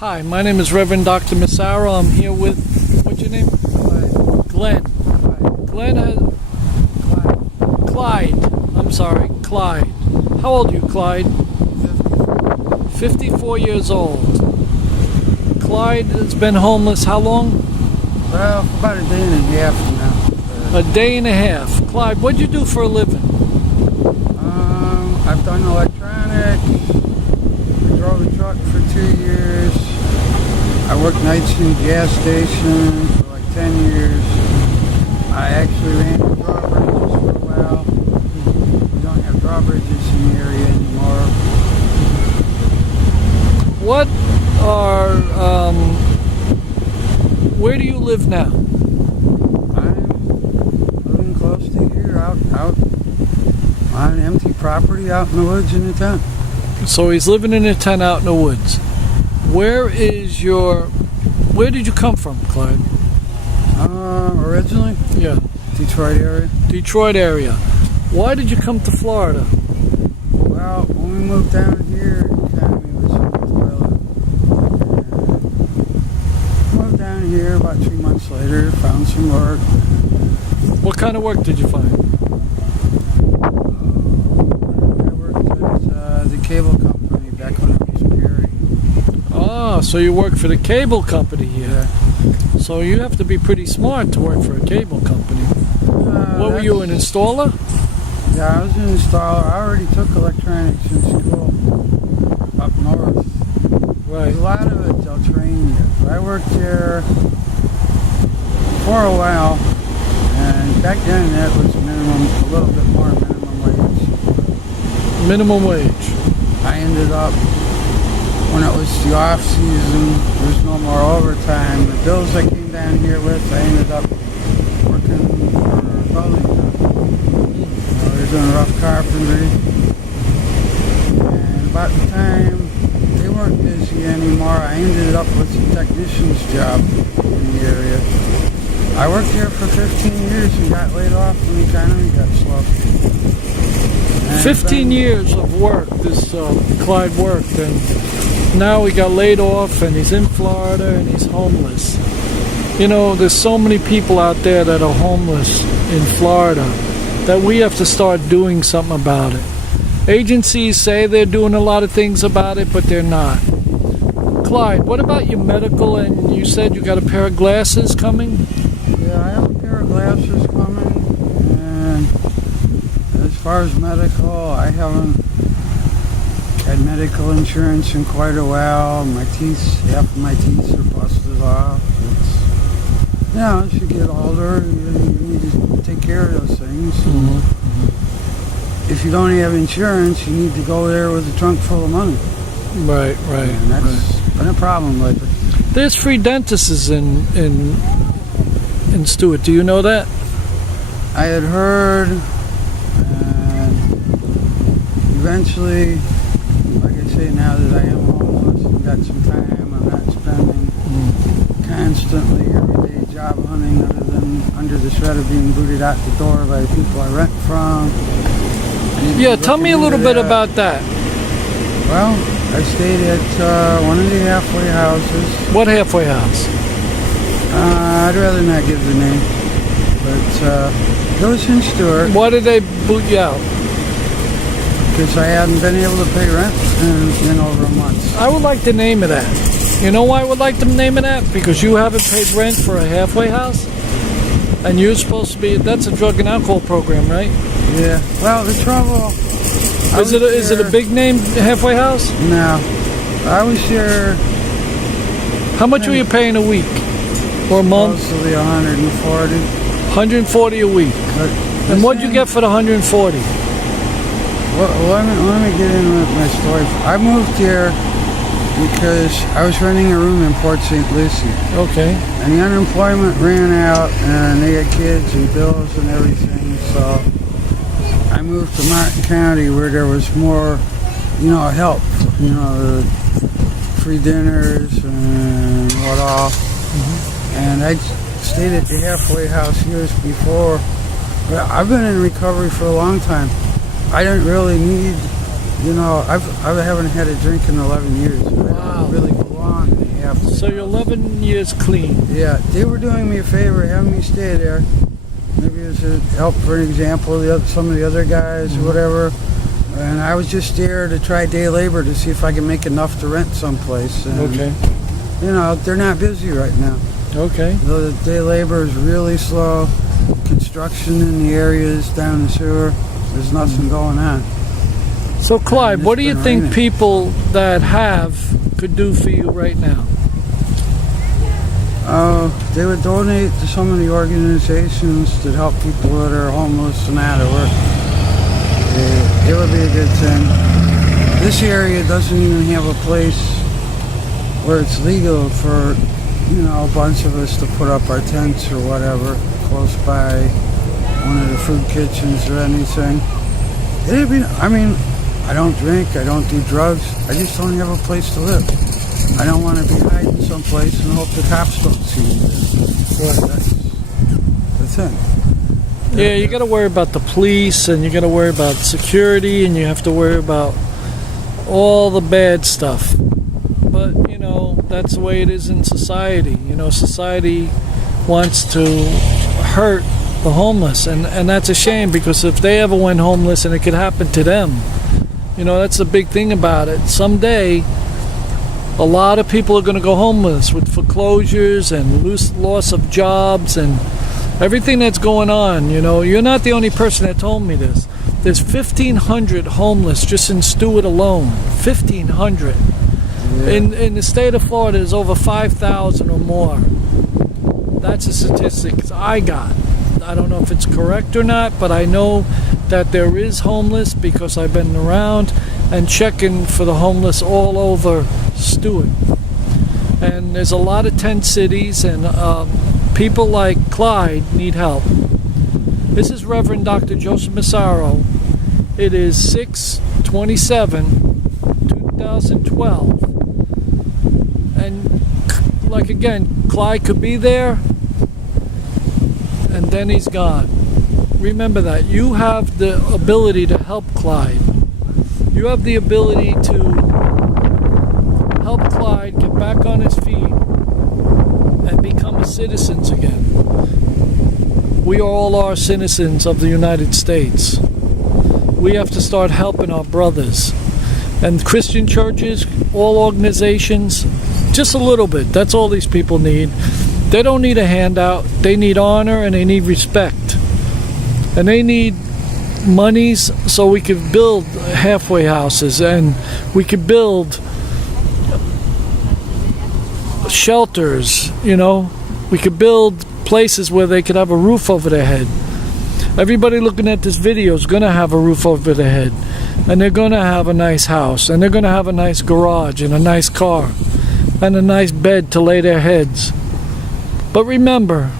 Hi, my name is Reverend Dr. Massaro. I'm here with, what's your name? Glenn. Glenn has... Clyde. I'm sorry, Clyde. How old are you, Clyde? 54 years old. Clyde has been homeless how long? Well, about a day and a half now. A day and a half. Clyde, what'd you do for a living? I've done electronics. I drove a truck for 2 years. I worked nights in a gas station for like 10 years. I actually ran the drawbridges for a while. We don't have drawbridges in the area anymore. What are, where do you live now? I'm living close to here, out on an empty property out in the woods in the tent. So he's living in a tent out in the woods. Where did you come from, Clyde? Originally? Yeah. Detroit area. Detroit area. Why did you come to Florida? Well, when we moved down here, the economy was in the toilet. And moved down here about 3 months later, found some work. What kind of work did you find? I worked at the cable company back when I was in Perry. Ah, so you work for the cable company here. Yeah. So you have to be pretty smart to work for a cable company. What were you, an installer? Yeah, I was an installer. I already took electronics in school up north. Right. A lot of it they'll train you. But I worked there for a while, and back then that was a little bit more minimum wage. Minimum wage. I ended up, when it was the off season, there was no more overtime. The bills I came down here with, I ended up working for a building company. They were doing rough carpentry. And about the time they weren't busy anymore, I ended up with a technician's job in the area. I worked here for 15 years and got laid off when the economy got slow. And 15 years of work this Clyde worked, and now he got laid off and he's in Florida and he's homeless. You know, there's so many people out there that are homeless in Florida that we have to start doing something about it. Agencies say they're doing a lot of things about it, but they're not. Clyde, what about your medical? And you said you got a pair of glasses coming? Yeah, I have a pair of glasses coming, and as far as medical, I haven't had medical insurance in quite a while. My teeth, half of my teeth are busted off. As you get older, you need to take care of those things. Mm-hmm. If you don't have insurance, you need to go there with a trunk full of money. Right. And that's been a problem lately. There's free dentists in Stuart. Do you know that? I had heard, and eventually, like I say, now that I am homeless and got some time, I'm not spending constantly every day job hunting other than under the threat of being booted out the door by the people I rent from. Yeah, tell me a little bit about that. Well, I stayed at one of the halfway houses. What halfway house? I'd rather not give the name, but it was in Stuart. Why did they boot you out? Because I hadn't been able to pay rent in over a month. I would like the name of that. You know why I would like the name of that? Because you haven't paid rent for a halfway house? And you're supposed to be, that's a drug and alcohol program, right? Yeah. Well, the trouble... Is it a big name halfway house? No. I was here... How much were you paying a week? Or a month? Mostly 140. 140 a week. And what'd you get for the 140? Well, let me get in with my story. I moved here because I was renting a room in Port St. Lucie. Okay. And the unemployment ran out, and they had kids and bills and everything, so I moved to Martin County where there was more, help, free dinners and what all. Mm-hmm. And I stayed at the halfway house years before, but I've been in recovery for a long time. I didn't really need, I haven't had a drink in 11 years. Wow. I don't really belong So you're 11 years clean. Yeah, they were doing me a favor, having me stay there. Maybe it was a help, for example, some of the other guys or whatever. And I was just there to try day labor to see if I can make enough to rent someplace. And, Okay. you know, they're not busy right now. Okay. The day labor is really slow. Construction in the areas down the sewer, there's nothing going on. So Clyde, And what do it's you been think raining. people that have could do for you right now? They would donate to some of the organizations that help people that are homeless and out of work. It would be a good thing. This area doesn't even have a place where it's legal for, you know, a bunch of us to put up our tents or whatever close by one of the food kitchens or anything. It'd be, I mean, I don't drink, I don't do drugs, I just don't have a place to live. I don't want to be hiding someplace and hope the cops don't see me there. That's it. Yeah, you got to worry about the police, and you got to worry about security, and you have to worry about all the bad stuff. But, you know, that's the way it is in society. You know, society wants to hurt the homeless, and that's a shame, because if they ever went homeless and it could happen to them, you know, that's the big thing about it. Someday, a lot of people are going to go homeless with foreclosures and loss of jobs and everything that's going on. You know, you're not the only person that told me this. There's 1,500 homeless just in Stuart alone. 1,500. Yeah. In the state of Florida, there's over 5,000 or more. That's the statistics I got. I don't know if it's correct or not, but I know that there is homeless because I've been around and checking for the homeless all over Stuart. And there's a lot of tent cities, and people like Clyde need help. This is Reverend Dr. Joseph Massaro. It is 6/27/2012. And like again, Clyde could be there and then he's gone. Remember that. You have the ability to help Clyde. You have the ability to help Clyde get back on his feet and become citizens again. We all are citizens of the United States. We have to start helping our brothers. And Christian churches, all organizations, just a little bit. That's all these people need. They don't need a handout. They need honor and they need respect. And they need monies so we could build halfway houses and we could build shelters, you know. We could build places where they could have a roof over their head. Everybody looking at this video is going to have a roof over their head. And they're going to have a nice house. And they're going to have a nice garage and a nice car. And a nice bed to lay their heads. But remember,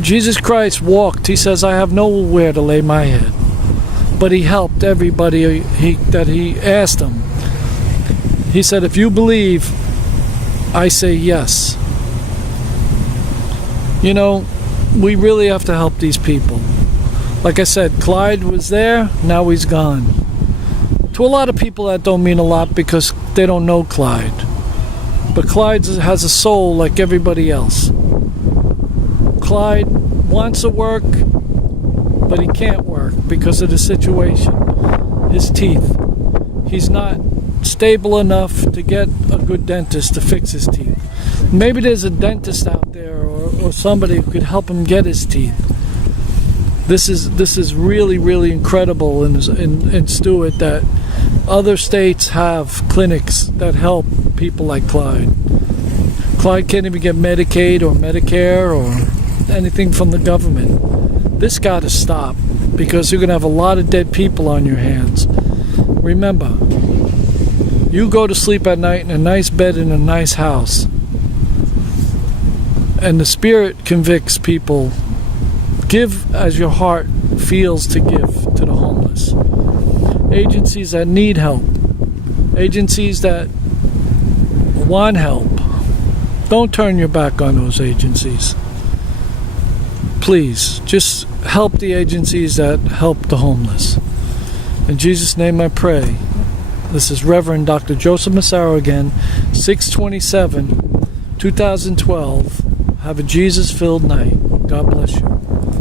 Jesus Christ walked. He says, I have nowhere to lay my head. But he helped everybody that he asked him. He said, if you believe, I say yes. You know, we really have to help these people. Like I said, Clyde was there, now he's gone. To a lot of people that don't mean a lot because they don't know Clyde. But Clyde has a soul like everybody else. Clyde wants to work, but he can't work because of the situation. His teeth. He's not stable enough to get a good dentist to fix his teeth. Maybe there's a dentist out there or somebody who could help him get his teeth. This is really, really incredible in Stuart that other states have clinics that help people like Clyde. Clyde can't even get Medicaid or Medicare or anything from the government. This got to stop because you're going to have a lot of dead people on your hands. Remember, you go to sleep at night in a nice bed in a nice house. And the Spirit convicts people. Give as your heart feels to give to the homeless. Agencies that need help. Agencies that want help. Don't turn your back on those agencies. Please, just help the agencies that help the homeless. In Jesus' name I pray. This is Reverend Dr. Joseph Massaro again, 6/27, 2012. Have a Jesus-filled night. God bless you.